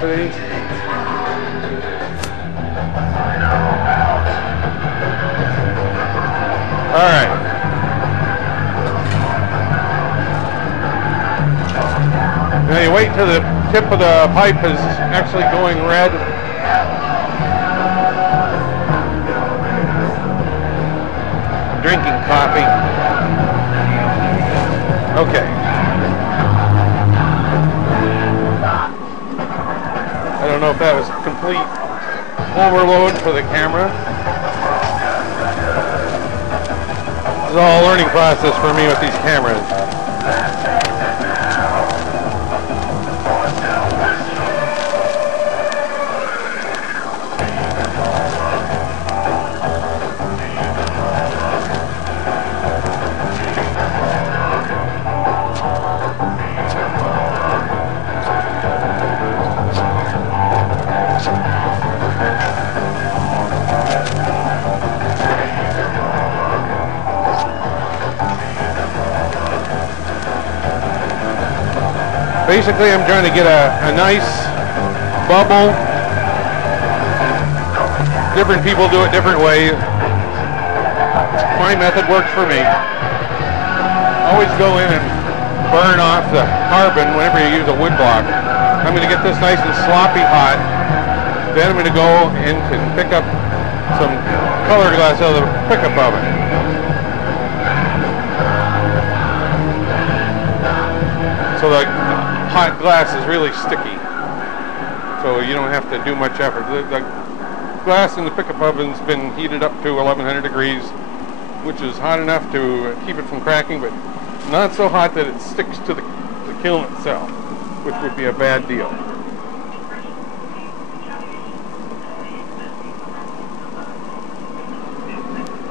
See? Alright. Now you wait till the tip of the pipe is actually going red. Drinking coffee. Okay. I don't know if that was complete overload for the camera. It's all a learning process for me with these cameras. Basically, I'm trying to get a nice bubble. Different people do it different ways. My method works for me. Always go in and burn off the carbon whenever you use a wood block. I'm going to get this nice and sloppy hot. Then I'm going to go in and pick up some color glass out of the pickup oven. So the hot glass is really sticky, so you don't have to do much effort. The glass in the pickup oven's been heated up to 1100 degrees, which is hot enough to keep it from cracking, but not so hot that it sticks to the kiln itself, which would be a bad deal.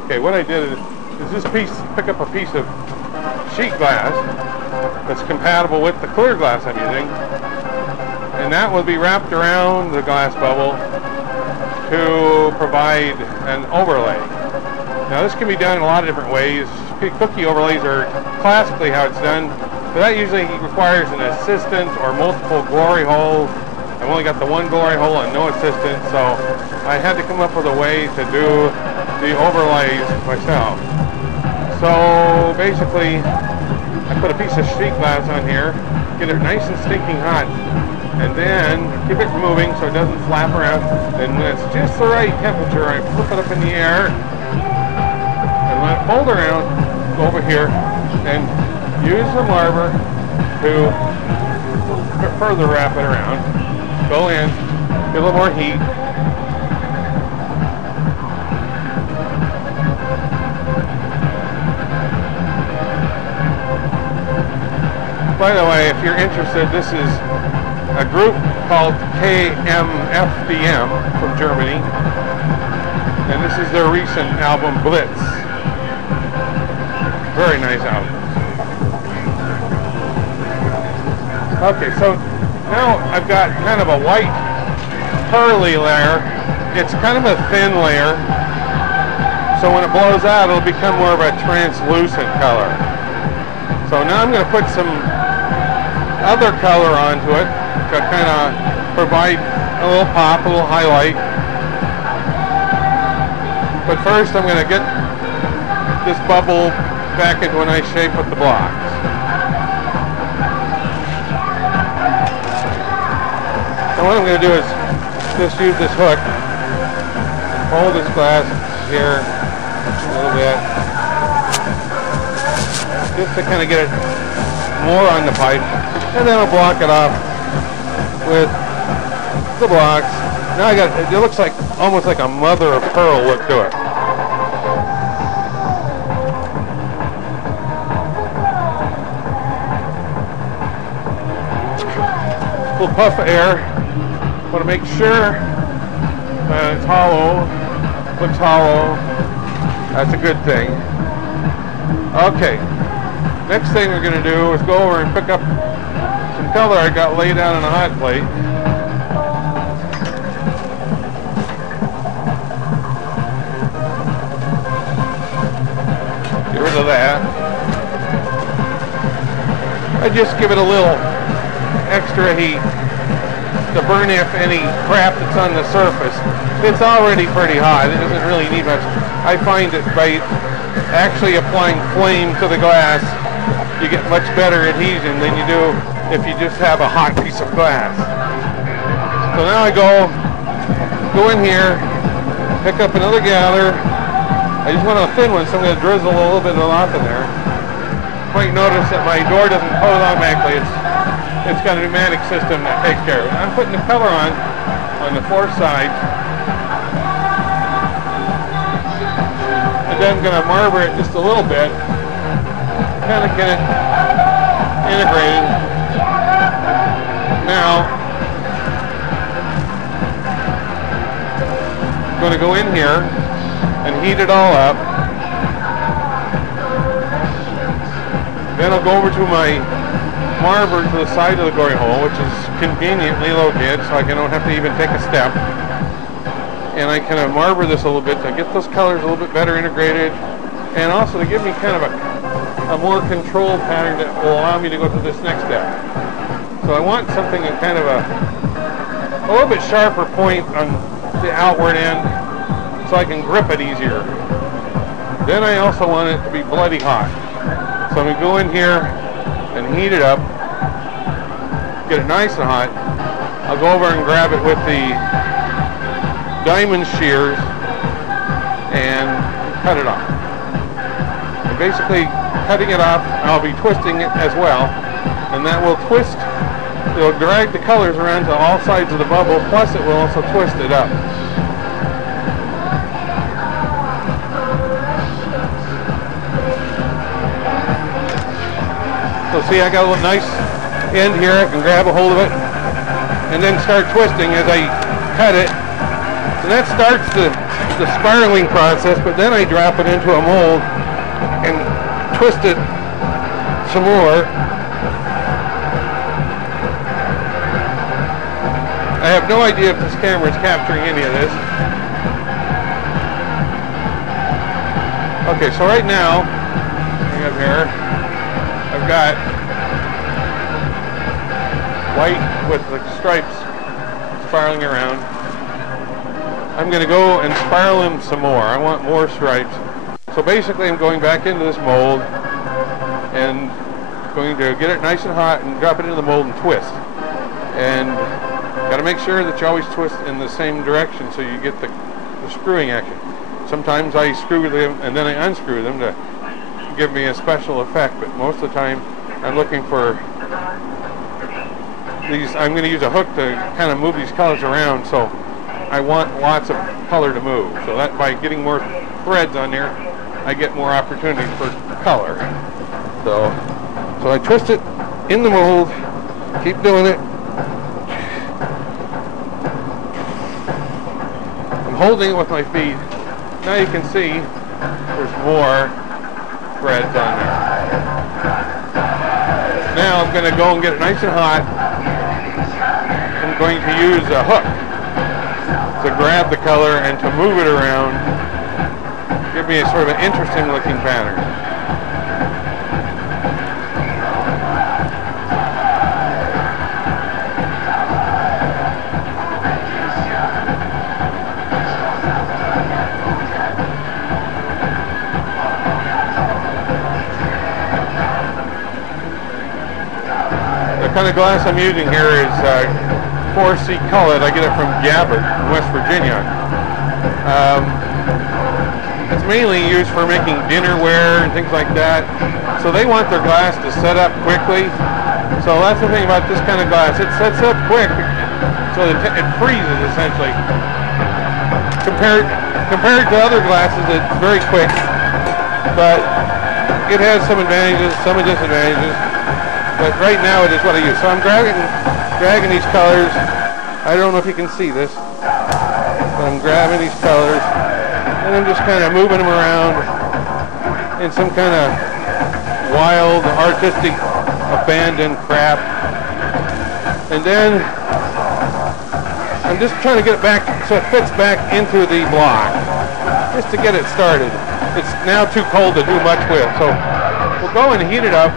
Okay, what I did is this piece, pick up a piece of sheet glass that's compatible with the clear glass I'm using, and that will be wrapped around the glass bubble to provide an overlay. Now this can be done in a lot of different ways. Cookie overlays are classically how it's done, but that usually requires an assistant or multiple glory holes. I've only got the one glory hole and no assistant, so I had to come up with a way to do the overlays myself. So basically, I put a piece of sheet glass on here, get it nice and stinking hot, and then keep it moving so it doesn't flap around. And when it's just the right temperature, I flip it up in the air and let it fold around, go over here, and use the marver to further wrap it around. Go in, get a little more heat. By the way, if you're interested, this is a group called KMFDM from Germany, and this is their recent album Blitz. Very nice album. Okay, so now I've got kind of a white pearly layer. It's kind of a thin layer, so when it blows out, it'll become more of a translucent color. So now I'm going to put some other color onto it to kind of provide a little pop, a little highlight. But first I'm going to get this bubble back into a nice shape with the blocks. So what I'm going to do is just use this hook, hold this glass here a little bit, just to kind of get it more on the pipe. And then I'll block it off with the blocks. Now I got, it looks like almost like a mother of pearl look to it. A little puff of air. Want to make sure it's hollow, looks hollow. That's a good thing. Okay. Next thing we're going to do is go over and pick up some color I got laid out on a hot plate. Get rid of that. I just give it a little extra heat. to burn off any crap that's on the surface. It's already pretty hot. It doesn't really need much. I find that by actually applying flame to the glass, you get much better adhesion than you do if you just have a hot piece of glass. So now I go in here, pick up another gather. I just want a thin one, so I'm going to drizzle a little bit off in there. You might notice that my door doesn't close automatically. It's got a pneumatic system that takes care of it. I'm putting the color on the four sides. And then I'm going to marble it just a little bit. Kind of get it integrated. Now, I'm going to go in here and heat it all up. Then I'll go over to my marber to the side of the glory hole, which is conveniently located, so I don't have to even take a step. And I kind of marber this a little bit to get those colors a little bit better integrated, and also to give me kind of a more controlled pattern that will allow me to go to this next step. So I want something that kind of a little bit sharper point on the outward end, so I can grip it easier. Then I also want it to be bloody hot. So I'm going to go in here and heat it up, get it nice and hot. I'll go over and grab it with the diamond shears and cut it off. And basically cutting it off, I'll be twisting it as well, and that will twist, it'll drag the colors around to all sides of the bubble, plus it will also twist it up. So see, I got a little nice end here. I can grab a hold of it and then start twisting as I cut it. And that starts the spiraling process, but then I drop it into a mold and twist it some more. I have no idea if this camera is capturing any of this. Okay, so right now, I have here, I've got white with the stripes spiraling around. I'm going to go and spiral them some more. I want more stripes. So basically I'm going back into this mold and going to get it nice and hot and drop it into the mold and twist. And got to make sure that you always twist in the same direction so you get the screwing action. Sometimes I screw them and then I unscrew them to give me a special effect, but most of the time I'm looking for these. I'm going to use a hook to kind of move these colors around, so I want lots of color to move. So that by getting more threads on there, I get more opportunity for color. So I twist it in the mold, keep doing it. I'm holding it with my feet. Now you can see there's more threads on there. Now I'm going to go and get it nice and hot. I'm going to use a hook to grab the color and to move it around. Give me a sort of an interesting looking pattern. The kind of glass I'm using here is 4C colored. I get it from Gabbard in West Virginia. It's mainly used for making dinnerware and things like that. So they want their glass to set up quickly. So that's the thing about this kind of glass. It sets up quick, so that it freezes essentially. Compared to other glasses, it's very quick, but it has some advantages, some disadvantages. But right now it is what I use. So I'm dragging these colors. I don't know if you can see this. But I'm grabbing these colors and I'm just kind of moving them around in some kind of wild, artistic, abandoned crap. And then I'm just trying to get it back so it fits back into the block, just to get it started. It's now too cold to do much with. So we'll go and heat it up.